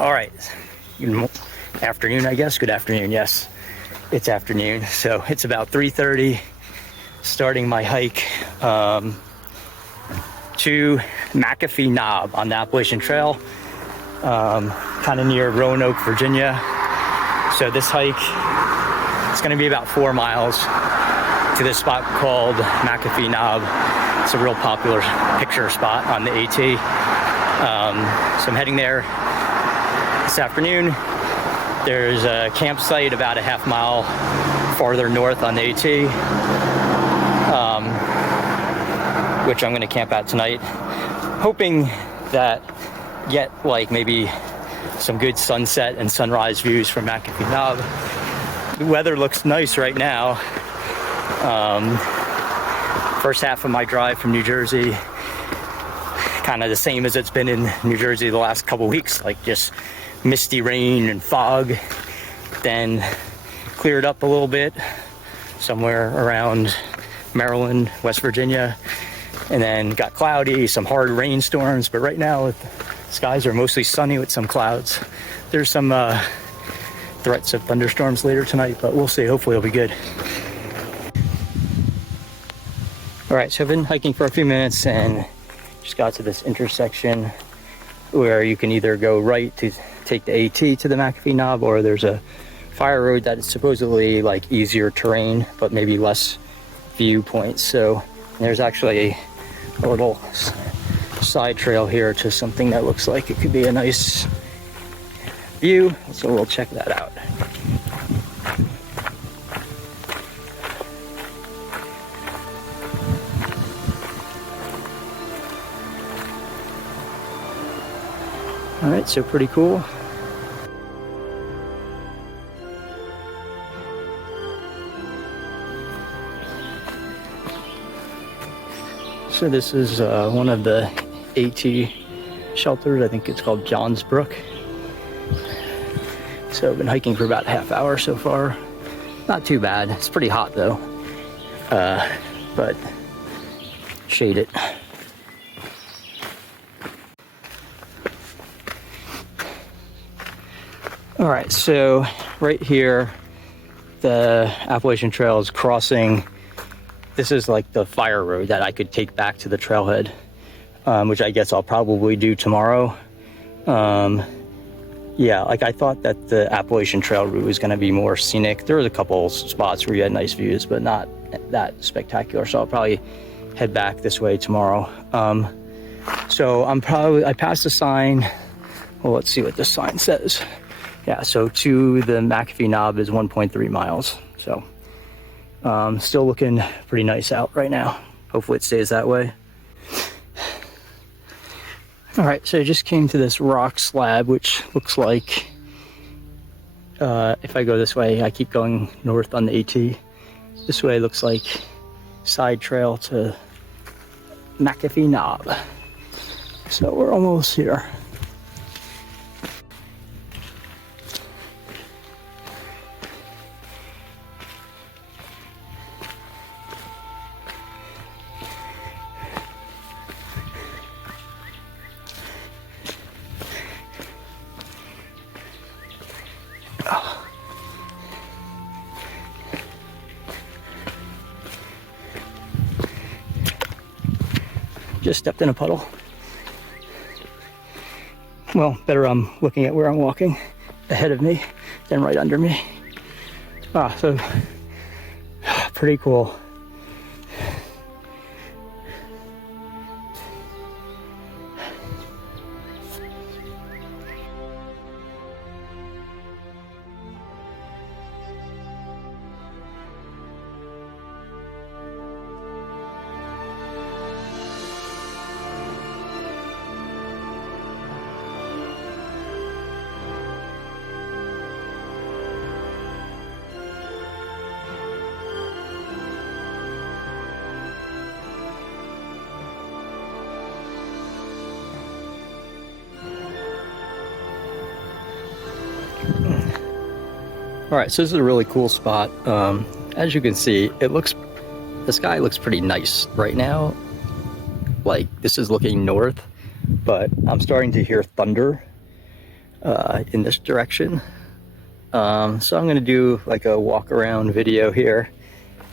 All right, good afternoon, I guess. Good afternoon, yes. It's afternoon, so it's about 3:30, starting my hike to McAfee Knob on the Appalachian Trail, kind of near Roanoke, Virginia. So this hike is going to be about 4 miles to this spot called McAfee Knob. It's a real popular picture spot on the AT. So I'm heading there this afternoon. There's a campsite about a half mile farther north on the AT, which I'm going to camp at tonight, hoping that get like maybe some good sunset and sunrise views from McAfee Knob. The weather looks nice right now. First half of my drive from New Jersey, kind of the same as it's been in New Jersey the last couple weeks, like just misty rain and fog. Then cleared up a little bit somewhere around Maryland, West Virginia, and then got cloudy, some hard rainstorms. But right now the skies are mostly sunny with some clouds. There's some threats of thunderstorms later tonight, but we'll see. Hopefully it'll be good. All right, so I've been hiking for a few minutes and just got to this intersection where you can either go right to take the AT to the McAfee Knob, or there's a fire road that is supposedly like easier terrain, but maybe less viewpoints. So there's actually a little side trail here to something that looks like it could be a nice view. So we'll check that out. All right, so pretty cool. So this is one of the AT shelters. I think it's called John's Brook. So I've been hiking for about a half hour so far. Not too bad. It's pretty hot though, but shaded. All right, so right here, the Appalachian Trail is crossing. This is like the fire road that I could take back to the trailhead, which I guess I'll probably do tomorrow. Yeah, like I thought that the Appalachian Trail route was gonna be more scenic. There was a couple spots where you had nice views, but not that spectacular. So I'll probably head back this way tomorrow. So I passed a sign. Well, let's see what this sign says. Yeah, so to the McAfee Knob is 1.3 miles. So still looking pretty nice out right now. Hopefully it stays that way. All right, so I just came to this rock slab, which looks like, if I go this way, I keep going north on the AT. This way looks like side trail to McAfee Knob. So we're almost here. Just stepped in a puddle. Well, better I'm looking at where I'm walking ahead of me than right under me. So pretty cool. All right, so this is a really cool spot. As you can see, the sky looks pretty nice right now. Like, this is looking north, but I'm starting to hear thunder. in this direction. So I'm gonna do like a walk around video here,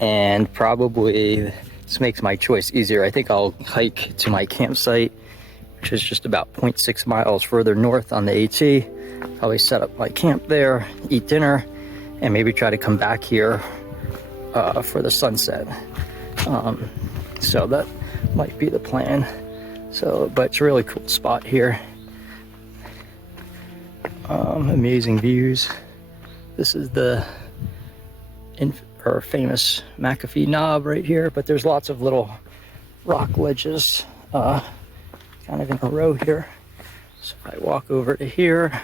and probably this makes my choice easier. I think I'll hike to my campsite, which is just about 0.6 miles further north on the AT. Probably set up my camp there, eat dinner, and maybe try to come back here for the sunset. So that might be the plan. So, but it's a really cool spot here. Amazing views. This is the famous McAfee Knob right here, but there's lots of little rock ledges kind of in a row here. So if I walk over to here,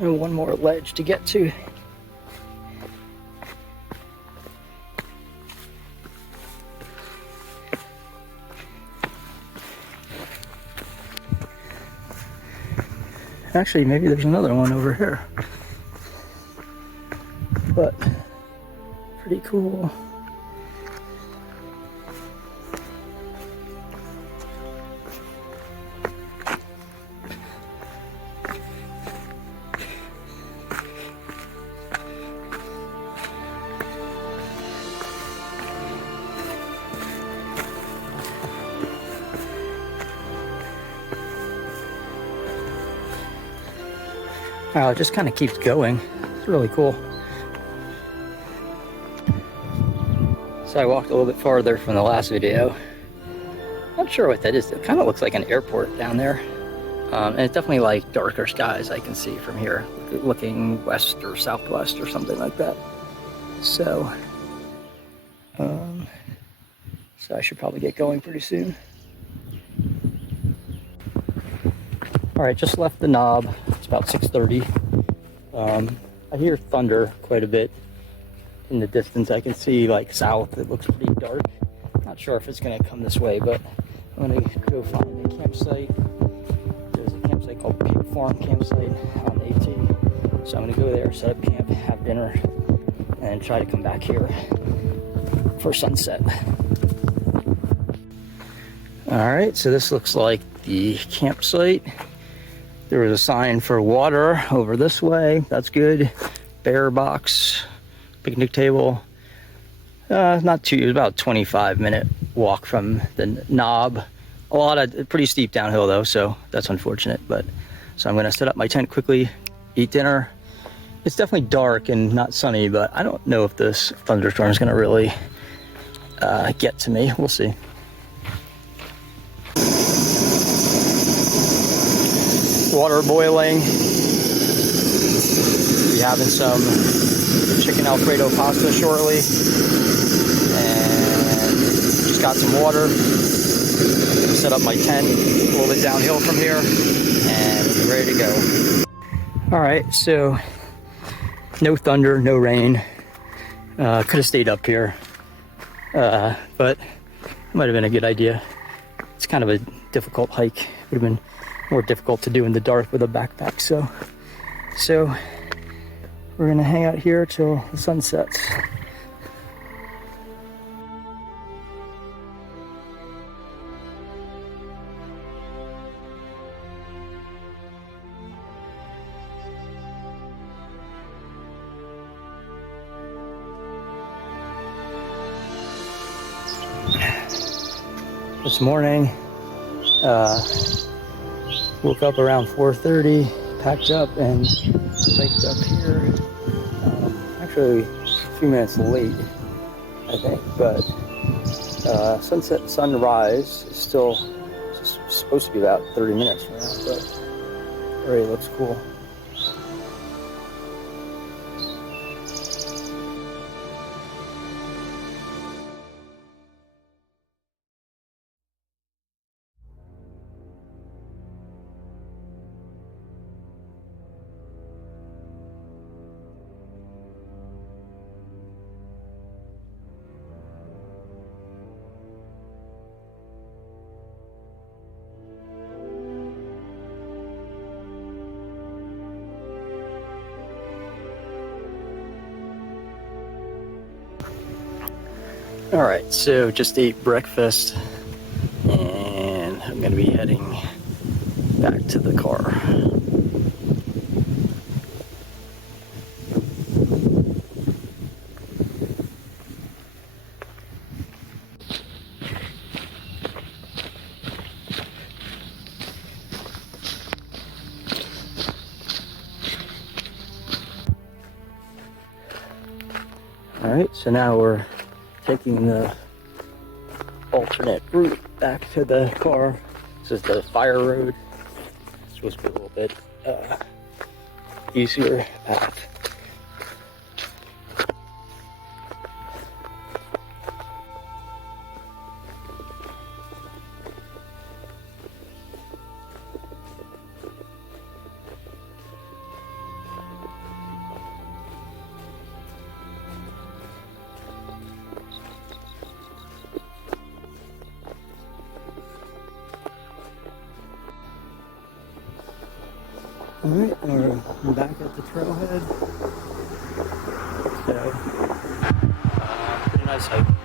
and one more ledge to get to. Actually, maybe there's another one over here. But pretty cool. Wow, it just kind of keeps going. It's really cool. So I walked a little bit farther from the last video. Not sure what that is. It kind of looks like an airport down there. And it's definitely like darker skies I can see from here, looking west or southwest or something like that. So, so I should probably get going pretty soon. All right, just left the knob. It's about 6:30. I hear thunder quite a bit in the distance. I can see like south. It looks pretty dark. Not sure if it's gonna come this way, but I'm gonna go find a campsite. There's a campsite called Pig Farm Campsite on the AT. So I'm gonna go there, set up camp, have dinner, and try to come back here for sunset. All right, so this looks like the campsite. There was a sign for water over this way. That's good. Bear box, picnic table. Not too, it was about a 25-minute walk from the knob. A lot of, pretty steep downhill though, so that's unfortunate. But so I'm gonna set up my tent quickly, eat dinner. It's definitely dark and not sunny, but I don't know if this thunderstorm is gonna really get to me. We'll see. Water boiling. Be having some chicken Alfredo pasta shortly. And just got some water. Set up my tent a little bit downhill from here and be ready to go. All right, so no thunder, no rain. Could have stayed up here, but it might have been a good idea. It's kind of a difficult hike. Would have been more difficult to do in the dark with a backpack. So we're gonna hang out here till the sun sets. This morning, woke up around 4:30, packed up and hiked up here. Actually, a few minutes late, I think, but sunset, sunrise is still supposed to be about 30 minutes from now, but it already looks cool. Alright, so just ate breakfast and I'm gonna be heading back to the car. Alright, so now we're taking the alternate route back to the car. This is the fire road. It's supposed to be a little bit easier path. Alright, we're back at the trailhead. So, pretty nice hike.